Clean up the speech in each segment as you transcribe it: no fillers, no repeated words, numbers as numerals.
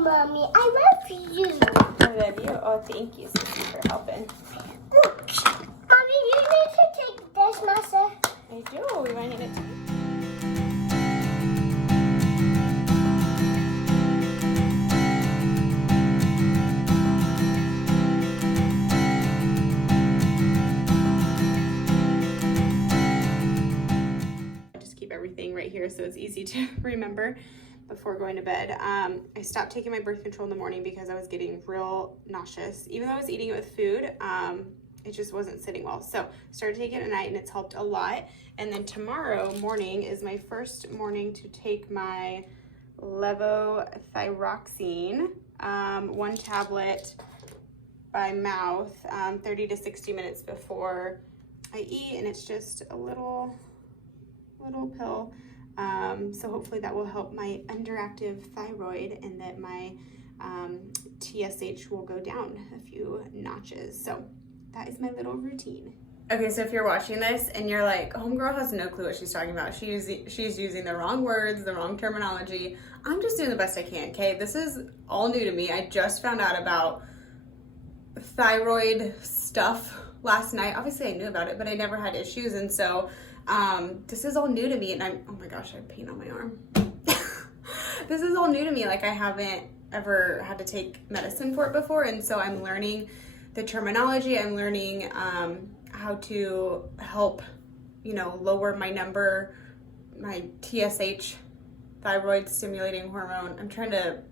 Mommy, I love you. I love you. Oh, thank you, Sissy, for helping. Mommy, you need to take this, Master. I do. We want to hand it to you. Everything right here so it's easy to remember before going to bed. I stopped taking my birth control in the morning because I was getting real nauseous. Even though I was eating it with food, it just wasn't sitting well. So started taking it at night and it's helped a lot. And then tomorrow morning is my first morning to take my levothyroxine, 1 tablet by mouth, 30 to 60 minutes before I eat, and it's just a little pill, so hopefully that will help my underactive thyroid and that my TSH will go down a few notches. So that is my little routine. Okay, so if you're watching this and you're like, homegirl has no clue what she's talking about, she's using the wrong words, the wrong terminology, I'm just doing the best I can, okay? This is all new to me. I just found out about thyroid stuff last night. Obviously I knew about it, but I never had issues, and so this is all new to me, and oh my gosh, I have pain on my arm. This is all new to me. Like, I haven't ever had to take medicine for it before, and so I'm learning the terminology. I'm learning how to help, lower my number, my TSH, thyroid stimulating hormone. I'm trying to,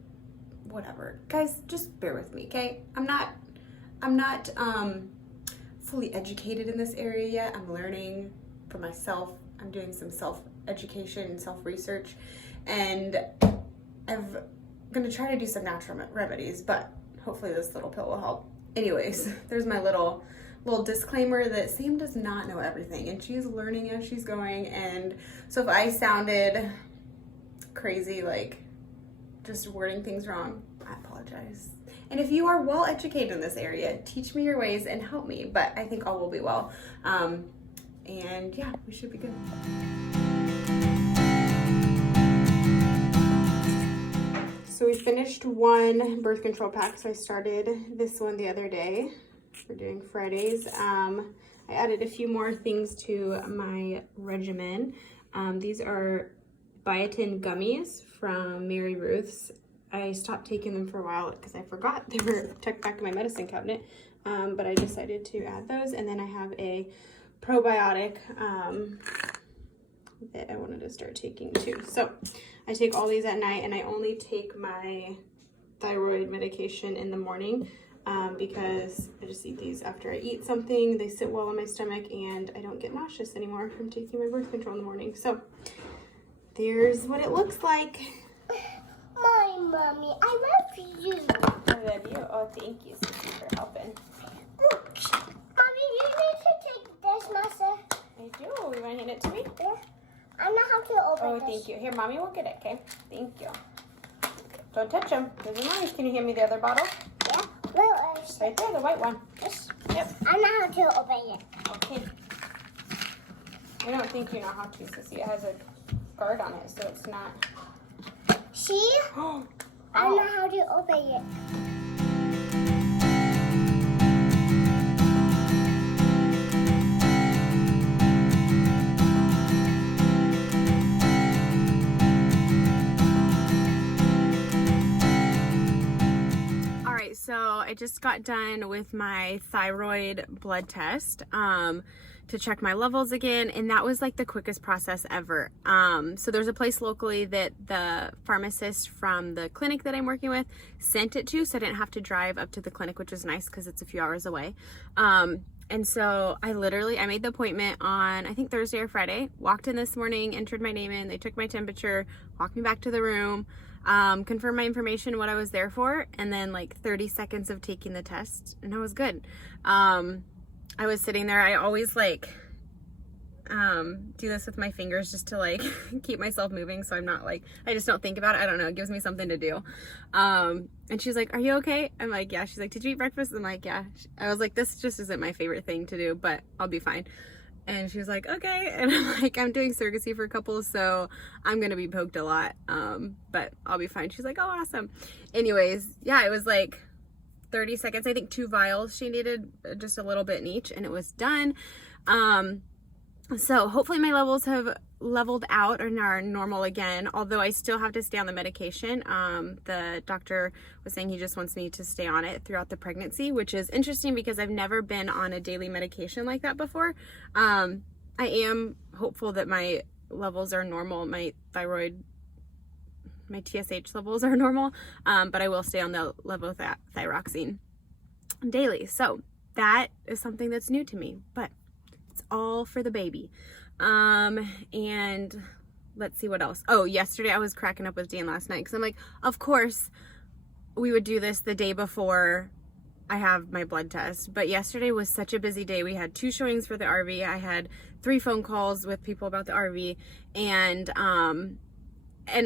whatever. Guys, just bear with me, okay? I'm not fully educated in this area yet. I'm learning for myself. I'm doing some self-education and self-research, and I'm gonna try to do some natural remedies, but hopefully this little pill will help. Anyways, there's my little disclaimer that Sam does not know everything, and she's learning as she's going, and so if I sounded crazy, like just wording things wrong, I apologize. And if you are well educated in this area, teach me your ways and help me, but I think all will be well. And yeah, we should be good. So we finished 1 birth control pack. So I started this one the other day. We're doing Fridays. I added a few more things to my regimen. These are biotin gummies from Mary Ruth's. I stopped taking them for a while because I forgot they were tucked back in my medicine cabinet. But I decided to add those. And then I have a probiotic that I wanted to start taking too. So I take all these at night, and I only take my thyroid medication in the morning because I just eat these after I eat something. They sit well in my stomach, and I don't get nauseous anymore from taking my birth control in the morning. So there's what it looks like. My Mommy, I love you. I love you. Oh, thank you, Sissy, for helping. Mommy, you need to take this, Master. I do. You want to hand it to me? Yeah. I know how to open this. Oh, thank you. Here, Mommy will get it, okay? Thank you. Don't touch them. Those are mine. Can you hand me the other bottle? Yeah. Well, right there, the white one. Yes. Yep. I know how to open it. Okay. I don't think you know how to, Sissy. It has a guard on it, so it's not. See? Oh. I know how to open it. So I just got done with my thyroid blood test to check my levels again, and that was like the quickest process ever. So there's a place locally that the pharmacist from the clinic that I'm working with sent it to, so I didn't have to drive up to the clinic, which is nice because it's a few hours away. And so I made the appointment on, I think Thursday or Friday, walked in this morning, entered my name in, they took my temperature, walked me back to the room, confirmed my information, what I was there for, and then like 30 seconds of taking the test, and I was good. I was sitting there, I always like do this with my fingers just to like keep myself moving, so I'm not like, I just don't think about it. I don't know, it gives me something to do. And she's like, are you okay? I'm like, yeah. She's like, did you eat breakfast? I'm like, yeah. I was like, this just isn't my favorite thing to do, but I'll be fine. And she was like, okay. And I'm like, I'm doing surrogacy for couples, so I'm going to be poked a lot. But I'll be fine. She's like, oh, awesome. Anyways, yeah, it was like 30 seconds. I think 2 vials she needed, just a little bit in each, and it was done. So hopefully my levels have leveled out and are normal again, although I still have to stay on the medication. The doctor was saying he just wants me to stay on it throughout the pregnancy, which is interesting because I've never been on a daily medication like that before. I am hopeful that my levels are normal. My thyroid, my TSH levels are normal, but I will stay on the levothyroxine daily. So that is something that's new to me, but it's all for the baby. And let's see what else. Oh, yesterday I was cracking up with Dan last night because I'm like, of course we would do this the day before I have my blood test, but yesterday was such a busy day. We had 2 showings for the RV. I had 3 phone calls with people about the RV, and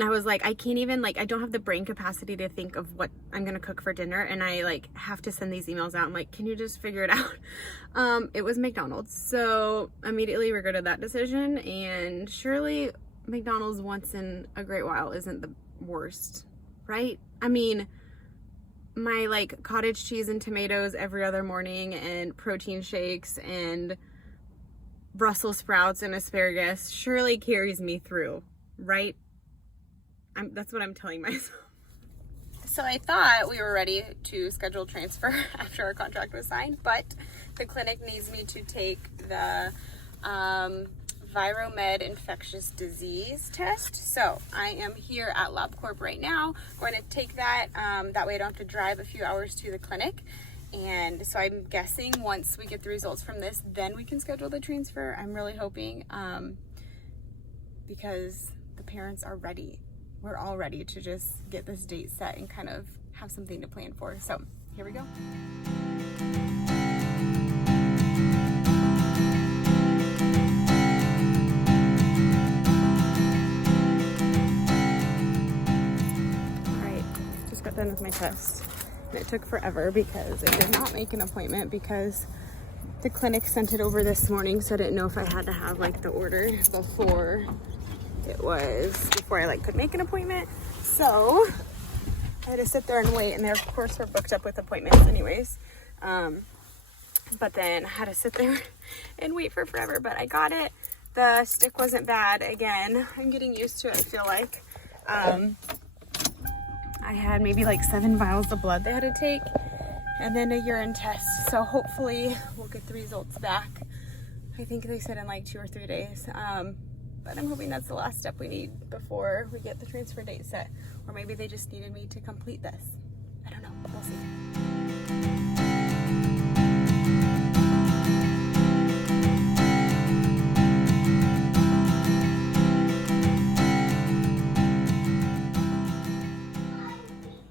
I was like, I can't even, like, I don't have the brain capacity to think of what I'm going to cook for dinner. And I like have to send these emails out. I'm like, can you just figure it out? It was McDonald's. So immediately regretted that decision. And surely McDonald's once in a great while isn't the worst, right? I mean, my like cottage cheese and tomatoes every other morning and protein shakes and Brussels sprouts and asparagus surely carries me through, right? That's what I'm telling myself. So I thought we were ready to schedule transfer after our contract was signed, but the clinic needs me to take the Viromed infectious disease test. So I am here at LabCorp right now, going to take that. That way I don't have to drive a few hours to the clinic. And so I'm guessing once we get the results from this, then we can schedule the transfer. I'm really hoping, because the parents are ready. We're all ready to just get this date set and kind of have something to plan for. So here we go. All right, just got done with my test. And it took forever because I did not make an appointment because the clinic sent it over this morning. So I didn't know if I had to have like the order before I like could make an appointment. So I had to sit there and wait, and they of course were booked up with appointments anyways. But then I had to sit there and wait for forever, but I got it. The stick wasn't bad. Again, I'm getting used to it, I feel like. I had maybe like 7 vials of blood they had to take and then a urine test. So hopefully we'll get the results back. I think they said in like 2 or 3 days. But I'm hoping that's the last step we need before we get the transfer date set. Or maybe they just needed me to complete this. I don't know. We'll see.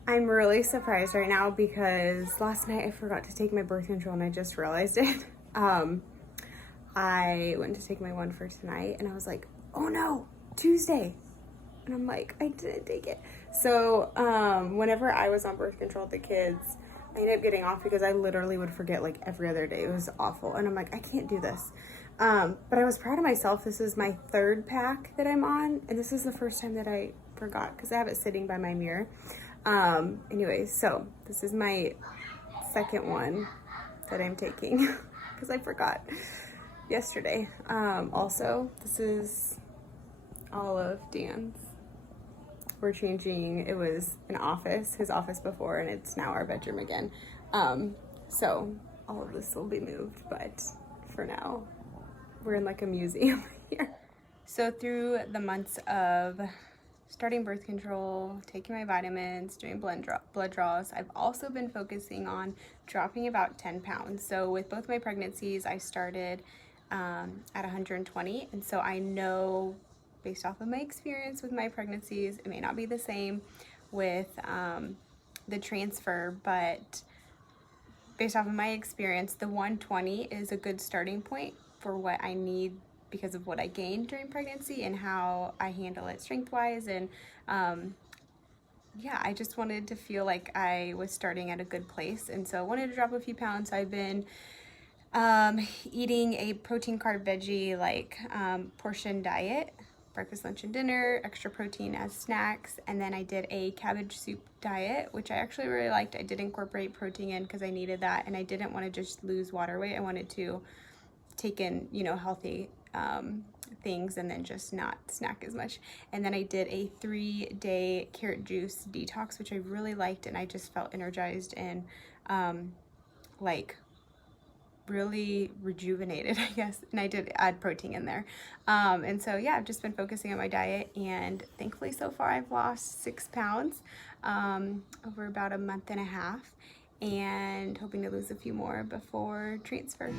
I'm really surprised right now because last night I forgot to take my birth control and I just realized it. I went to take my one for tonight and I was like, oh no, Tuesday. And I'm like, I didn't take it. So whenever I was on birth control with the kids, I ended up getting off because I literally would forget like every other day. It was awful. And I'm like, I can't do this. But I was proud of myself. This is my 3rd pack that I'm on. And this is the first time that I forgot because I have it sitting by my mirror. Anyways, so this is my 2nd one that I'm taking because I forgot yesterday. Also, this is all of Dan's. We're changing, it was an office, his office before, and it's now our bedroom again. So all of this will be moved, but for now, we're in like a museum here. So through the months of starting birth control, taking my vitamins, doing blood draws, I've also been focusing on dropping about 10 pounds. So with both my pregnancies, I started at 120, and so I know based off of my experience with my pregnancies, it may not be the same with the transfer, but based off of my experience, the 120 is a good starting point for what I need because of what I gained during pregnancy and how I handle it strength-wise. And yeah, I just wanted to feel like I was starting at a good place, and so I wanted to drop a few pounds. So I've been eating a protein, carb, veggie, like portion diet, breakfast, lunch, and dinner, extra protein as snacks. And then I did a cabbage soup diet, which I actually really liked. I did incorporate protein in because I needed that, and I didn't want to just lose water weight. I wanted to take in, you know, healthy things and then just not snack as much. And then I did a 3-day carrot juice detox, which I really liked, and I just felt energized and like really rejuvenated, I guess. And I did add protein in there. And so yeah, I've just been focusing on my diet, and thankfully so far I've lost 6 pounds over about a month and a half, and hoping to lose a few more before transfer.